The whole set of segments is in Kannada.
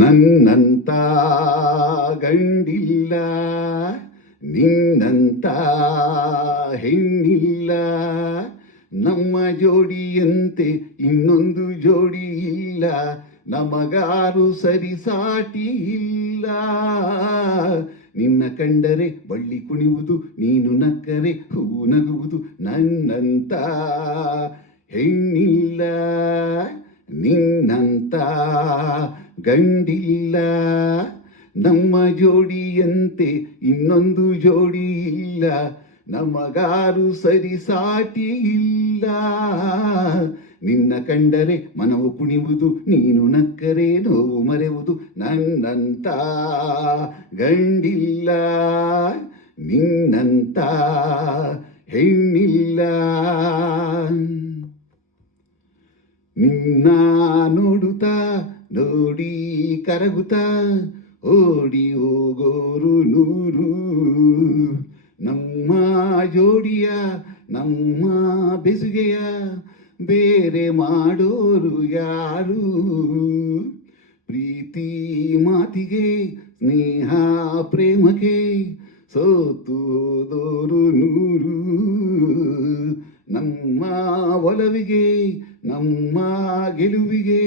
ನನ್ನಂತ ಗಂಡಿಲ್ಲ, ನಿನ್ನಂತ ಹೆಣ್ಣಿಲ್ಲ, ನಮ್ಮ ಜೋಡಿಯಂತೆ ಇನ್ನೊಂದು ಜೋಡಿ ಇಲ್ಲ, ನಮಗಾರು ಸರಿಸಾಟಿ ಇಲ್ಲ. ನಿನ್ನ ಕಂಡರೆ ಬಳ್ಳಿ ಕುಣಿಯುವುದು, ನೀನು ನಕ್ಕರೆ ಹೂ ನಗುವುದು. ನನ್ನಂತ ಹೆಣ್ಣಿಲ್ಲ, ನಿನ್ನಂತ ಗಂಡಿಲ್ಲ, ನಮ್ಮ ಜೋಡಿಯಂತೆ ಇನ್ನೊಂದು ಜೋಡಿ ಇಲ್ಲ, ನಮಗಾರು ಸರಿಸಾಟಿ ಇಲ್ಲ. ನಿನ್ನ ಕಂಡರೆ ಮನವು ಕುಣಿಯುವುದು, ನೀನು ನಕ್ಕರೆ ನೋವು ಮರೆಯುವುದು. ನನ್ನಂತ ಗಂಡಿಲ್ಲ, ನಿನ್ನಂತ ಹೆಣ್ಣಿಲ್ಲ. ನಿನ್ನ ನೋಡುತ್ತಾ ನೋಡಿ ಕರಗುತ್ತಾ ಓಡಿ ಹೋಗೋರು ನೂರು, ನಮ್ಮ ಜೋಡಿಯ ನಮ್ಮ ಬೆಸುಗೆಯ ಬೇರೆ ಮಾಡೋರು ಯಾರು? ಪ್ರೀತಿ ಮಾತಿಗೆ ಸ್ನೇಹ ಪ್ರೇಮಕ್ಕೆ ಸೋತು ಹೋದೋರು ನೂರು, ನಮ್ಮ ಒಲವಿಗೆ ನಮ್ಮ ಗೆಲುವಿಗೆ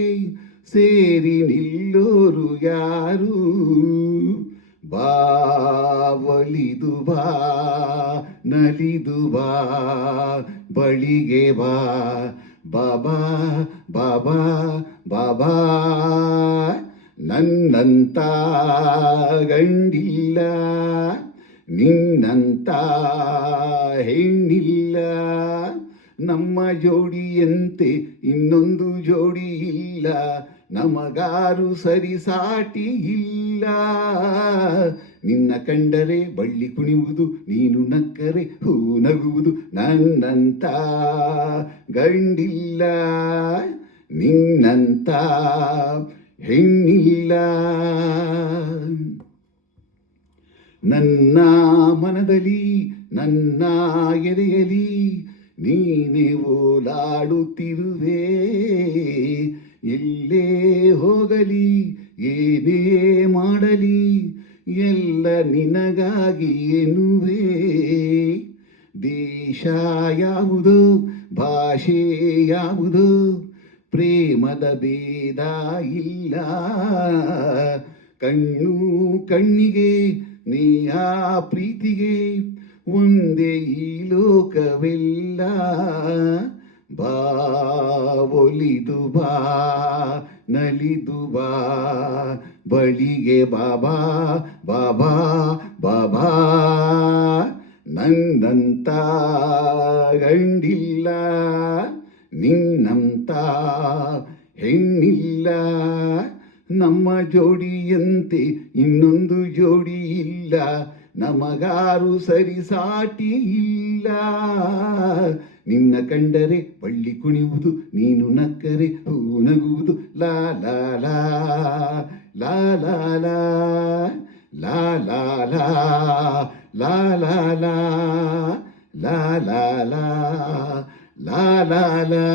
ಸೇರಿ ನಿಲ್ಲೋರು ಯಾರು? ಬಾ ಒಲಿದು ಬಾ ನಲಿದು ಬಾ ಬಳಿಗೆ ಬಾ ಬಾಬಾ ಬಾಬಾ ಬಾಬಾ. ನನ್ನಂತ ಗಂಡಿಲ್ಲ, ನಿನ್ನಂತ ಹೆಣ್ಣಿಲ್ಲ, ನಮ್ಮ ಜೋಡಿಯಂತೆ ಇನ್ನೊಂದು ಜೋಡಿ ಇಲ್ಲ, ನಮಗಾರು ಸರಿಸಾಟಿ ಇಲ್ಲ. ನಿನ್ನ ಕಂಡರೆ ಬಳ್ಳಿ ಕುಣಿಯುವುದು, ನೀನು ನಕ್ಕರೆ ಹೂ ನಗುವುದು. ನನ್ನಂತ ಗಂಡಿಲ್ಲ, ನಿನ್ನಂತ ಹೆಣ್ಣಿಲ್ಲ. ನನ್ನ ಮನದಲ್ಲಿ ನನ್ನ ಎದೆಯಲಿ ನೀನೇ ಓಲಾಡುತ್ತಿರುವೆ, ಎಲ್ಲೇ ಹೋಗಲಿ ಏನೇ ಮಾಡಲಿ ಎಲ್ಲ ನಿನಗಾಗಿ ಎನ್ನುವೆ. ದೇಶ ಯಾವುದೋ ಭಾಷೆ ಯಾವುದೋ ಪ್ರೇಮದ ಭೇದ ಇಲ್ಲ, ಕಣ್ಣು ಕಣ್ಣಿಗೆ ಸ್ನೇಹ ಪ್ರೀತಿಗೆ ಒಂದೇ ಈ ಲೋಕವೆಲ್ಲ. ಬಾ ಒಲಿದು ಬಾ ನಲಿದು ಬಾ ಬಳಿಗೆ ಬಾಬಾ ಬಾಬಾ ಬಾಬಾ. ನನ್ನಂತ ಗಂಡಿಲ್ಲ, ನಿನ್ನಂತ ಹೆಣ್ಣಿಲ್ಲ, ನಮ್ಮ ಜೋಡಿಯಂತೆ ಇನ್ನೊಂದು ಜೋಡಿ ಇಲ್ಲ, ನಮಗಾರು ಸರಿಸಾಟಿ ಇಲ್ಲ. ನಿನ್ನ ಕಂಡರೆ ಬಳ್ಳಿ ಕುಣಿಯುವುದು, ನೀನು ನಕ್ಕರೆ ಹೂ ನಗುವುದು. ಲಾ ಲಾ ಲಾ ಲಾ ಲಾ ಲಾ ಲಾ ಲಾ ಲಾ ಲಾ ಲಾ ಲಾ ಲಾ ಲಾ ಲಾ ಲಾ ಲಾ ಲಾ.